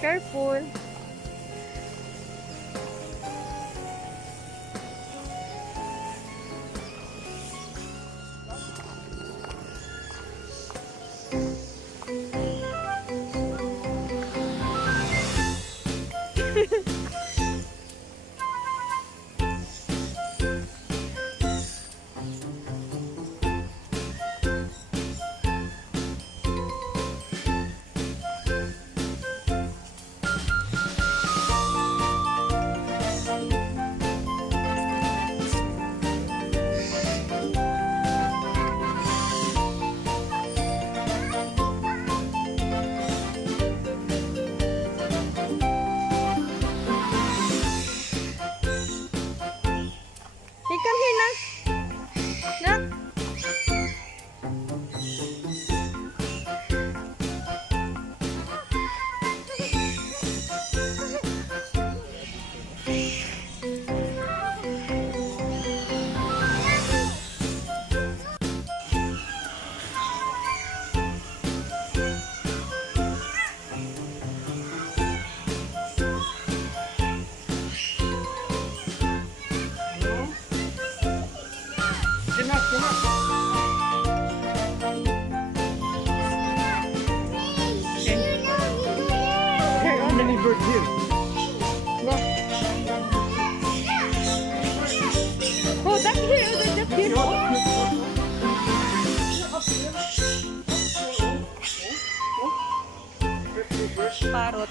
Careful. Hey, come here, Nak. Nak. Bird here. Look. Oh, duck here. Oh, the duck here. Parrot.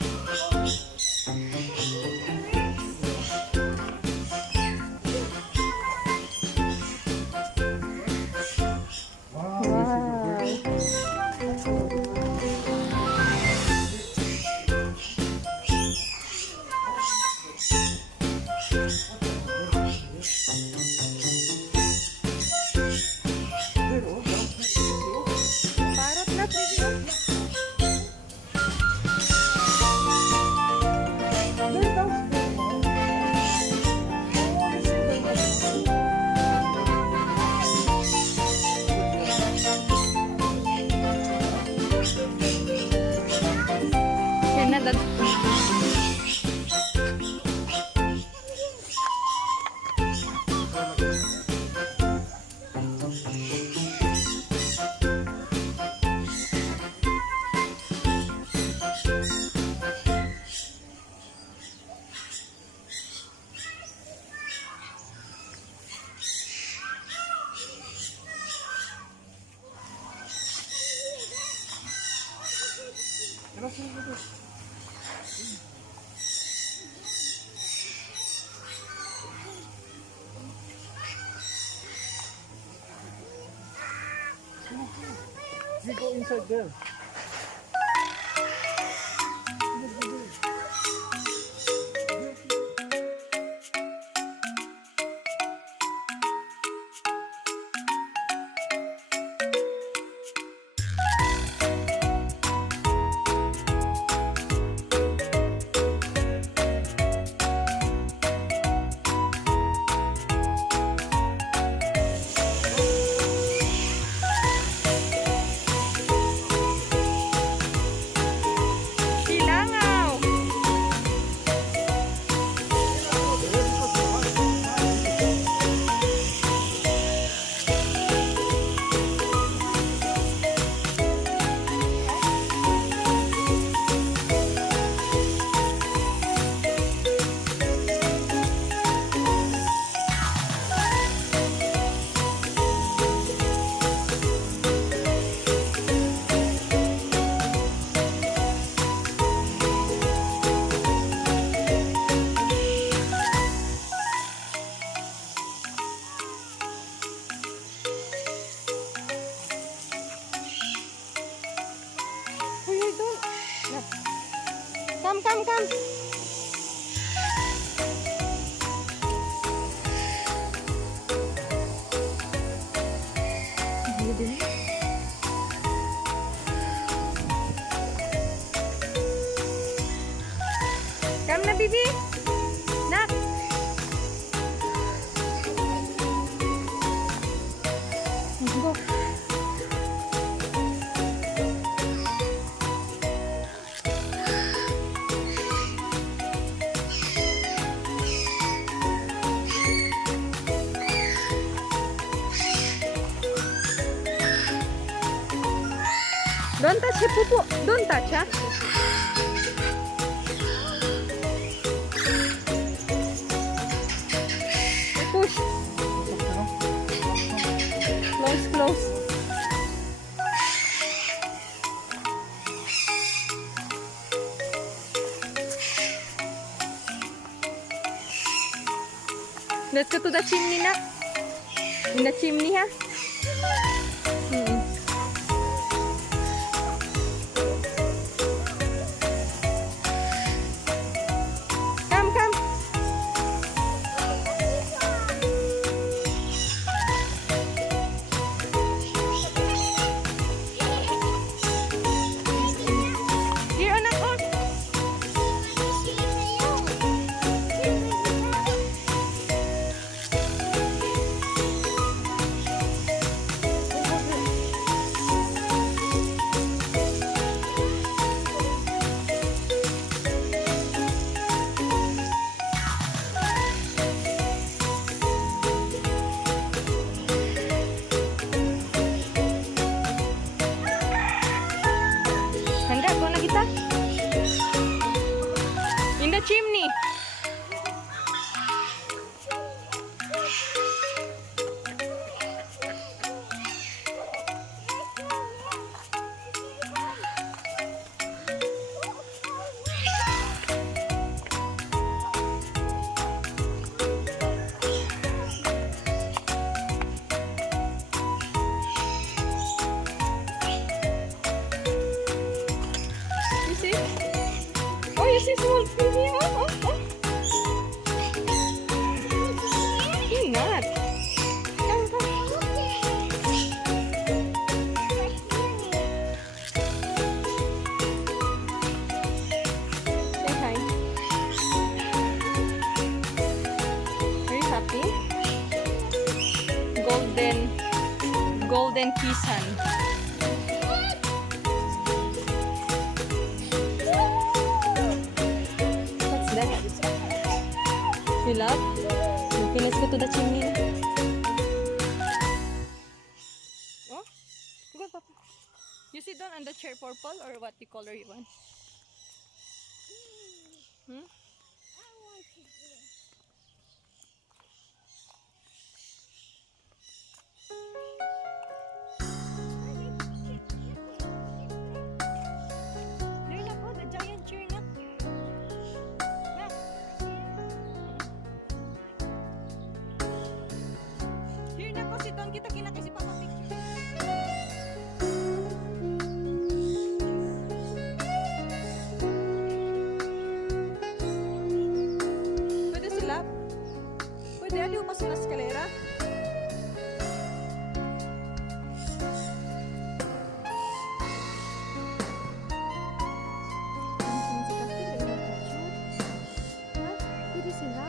Parrot na, pretty. Yan na, dad. You go inside there. Come, come, come. Come na, baby. Nak. Go. Don't touch the pupu. Don't touch, ha? Push. Close, close. Let's go to the chimney na. In the chimney, ha? Come, come. Here, anak, oh. Handa, ko na kita. In the chimney. You see? Oh, you see small baby? Oh, oh, oh. You're not. Come, come. Say hi. Are you happy? Golden kisan. What's that? You love? Okay, let's go to the chimney. Oh, go, Papa. You sit down on the chair, purple, or what the color you want? Hmm? There na po, the giant chair na. Na. Here na po, sit down kita kinaki si Papa picture. Pwede sila? Pwede, aliw pa sila eskalera. Pwede sila?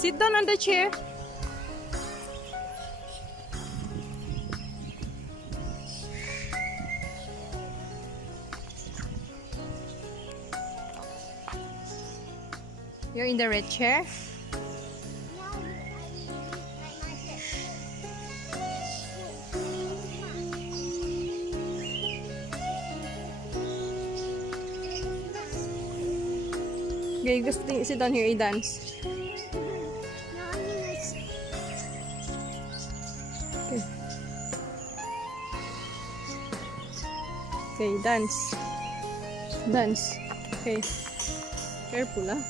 Sit down on the chair. You're in the red chair. Okay, just sit down here, dance. Okay. Okay, dance. Dance. Okay. Careful, ah.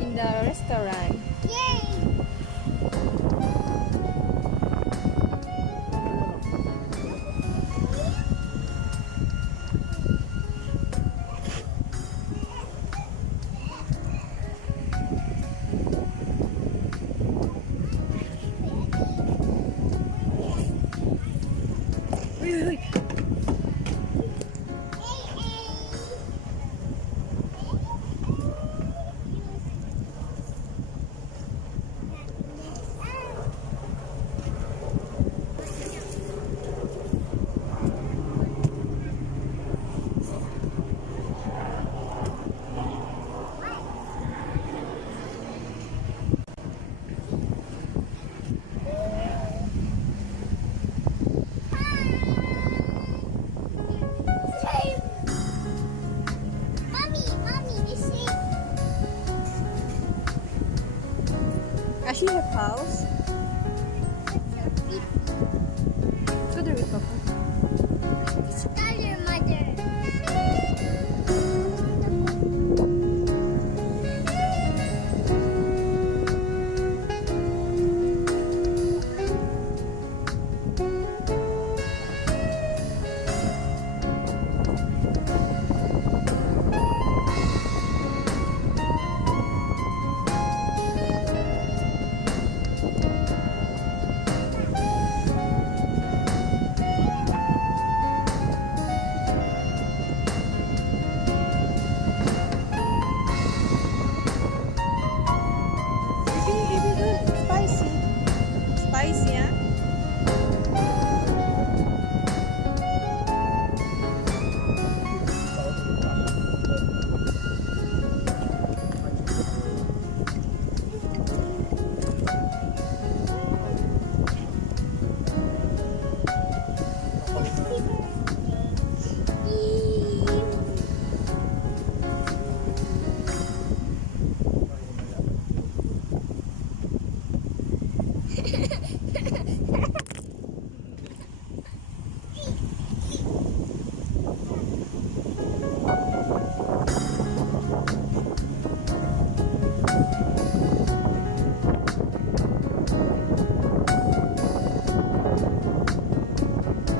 In the restaurant. Yay! house. Go there with Papa. It's color, mother. Spicy. Spicy, ah?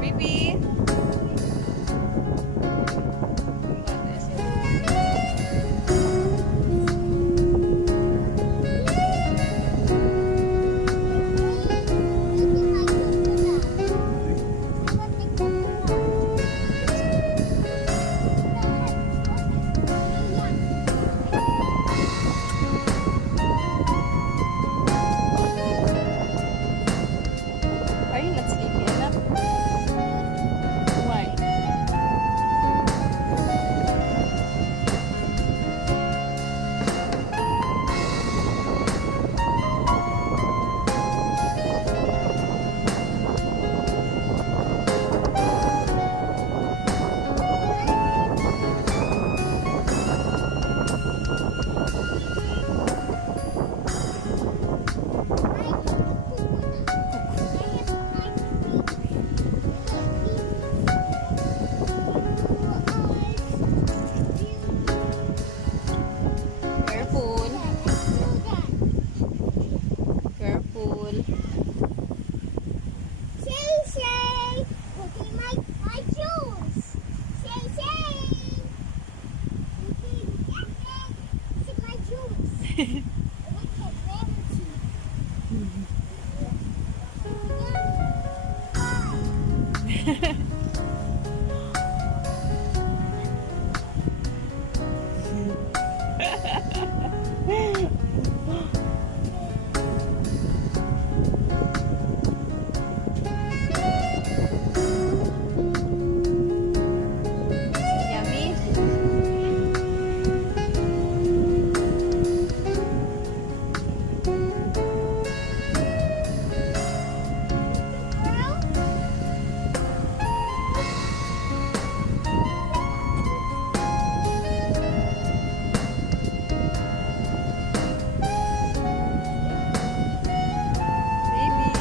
Baby. Are you not sleepy enough? Why? Careful. Careful. Shay Shay, look at my shoes. Shay Shay, look at my shoes. Look at them. Yummy. Baby.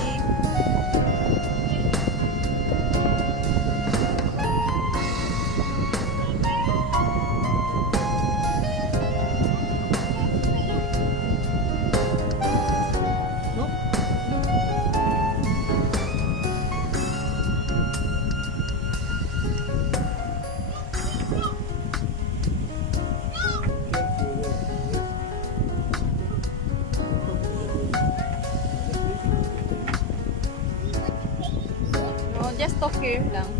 No, just talk here lang.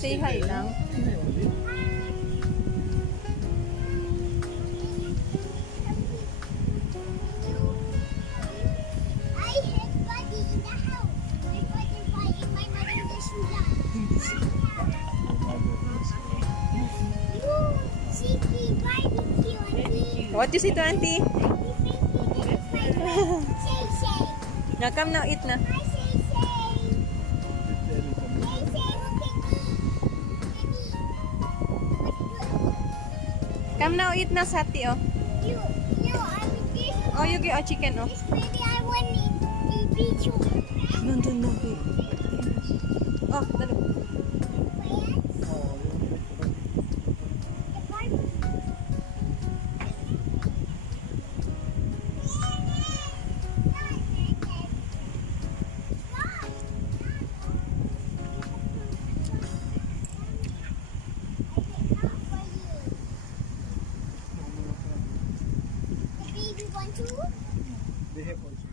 Say hi lang. I had Buddy in the house. My brother fighting my mother this You see the barbecue, Auntie. What you say to auntie? Say, say. Now come now, eat na. Hi, say, say. Say, say, look at me. Come now, eat na, Satey, oh. You, I'm this. Oh, you get a chicken, oh. This baby, I want the beach over. No, no, no, babe. Oh, dali. Baby want to? They have also.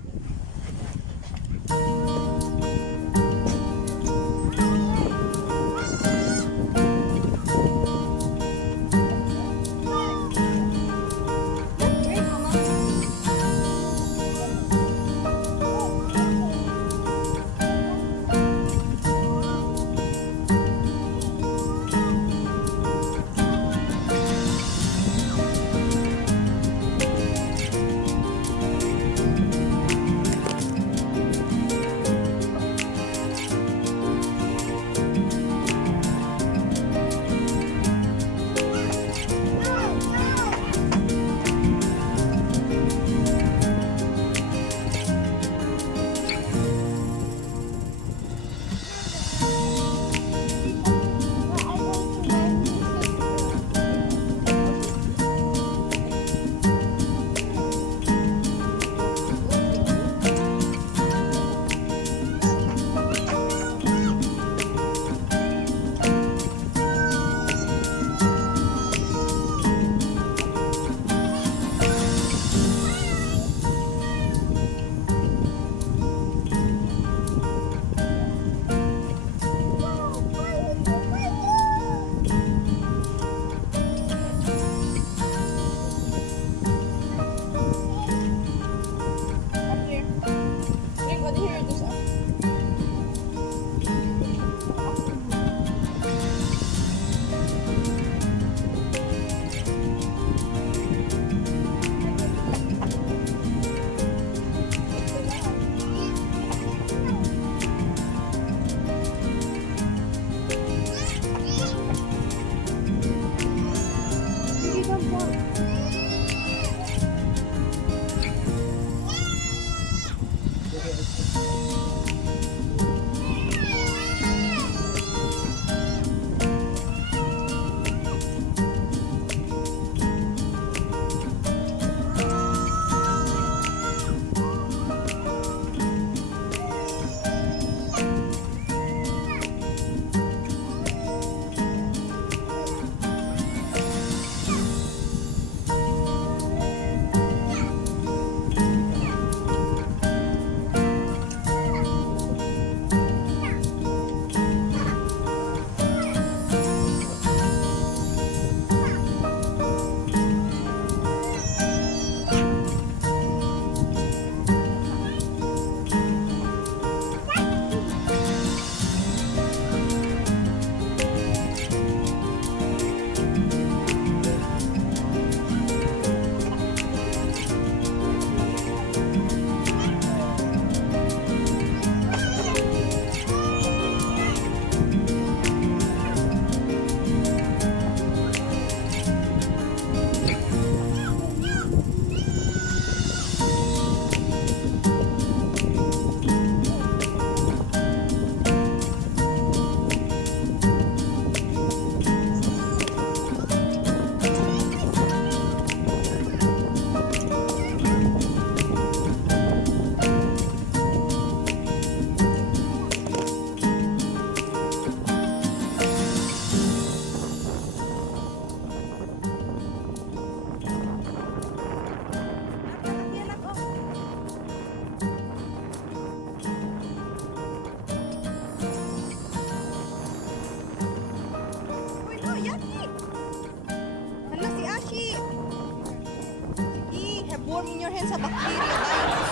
your hands sa bacteria virus.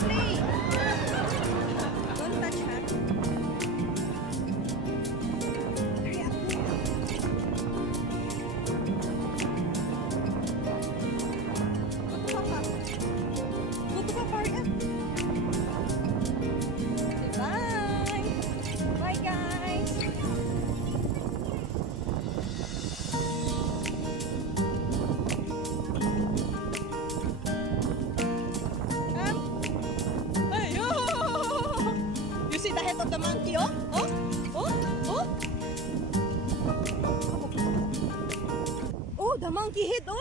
Play. Don't touch, ha? Hurry up. Go to Papa. Go to Papa, hurry up. Say bye. Bye, guys. You see the head of the monkey, oh? Oh, the monkey head, oh?